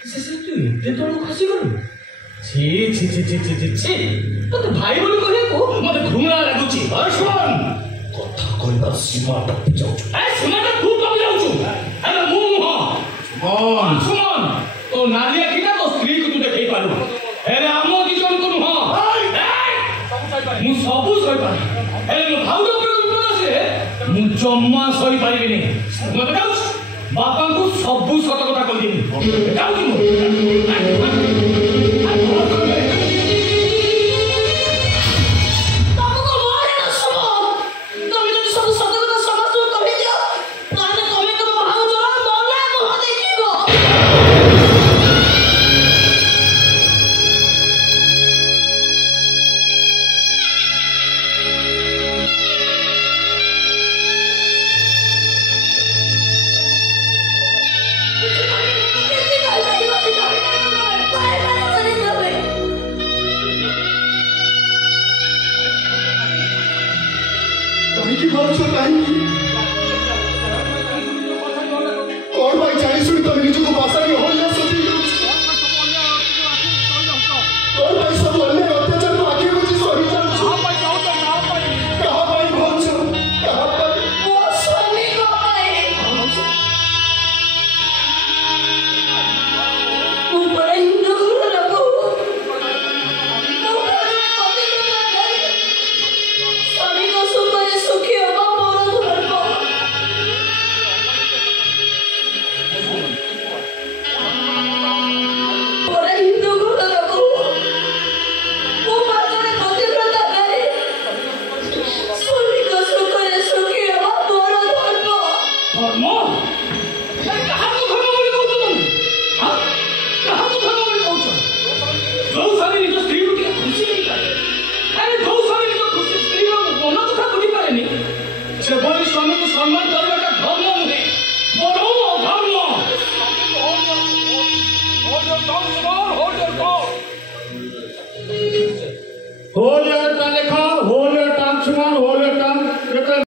ତୁ ଏତେ ତଳକୁ ଖସିଗଲୁ? ଛି ଛି ଛି ଛି ଛି ଛି ଛି ତତେ ଭାଇ ବୋଲି କହିବାକୁ ମତେ ଘୃଣା ଲାଗୁଛି। ଶୁଣ, କଥା କହିବାର ସୀମା ଟପି ଯାଉଛୁ। ସୀମାଟା ତୁ ଟପି ଯାଉଛୁ। ଆରେ ମୁଁ ନୁହଁ ସୁମନ, ତୋ ନାରୀ ଆଖିଟା ତୋ ସ୍ତ୍ରୀକୁ ତୁ ଦେଖେଇ ପାରୁ। ହେଲେ ଆମ ଦି ଜଣଙ୍କୁ ନୁହଁ। ମୁଁ ସବୁ ସହିପାରେ, ହେଲେ ମୋ ଭାଉଜ ଉପରେ ବିପଦ ଆସିଲେ ମୁଁ ଜମା ସହିପାରିବିନି। ମତେ ଯାଉଛି ବାପାଙ୍କୁ ସବୁ ସତ କଥା କହିଦେବି। ଯାଉଛି ମୁଁ। Se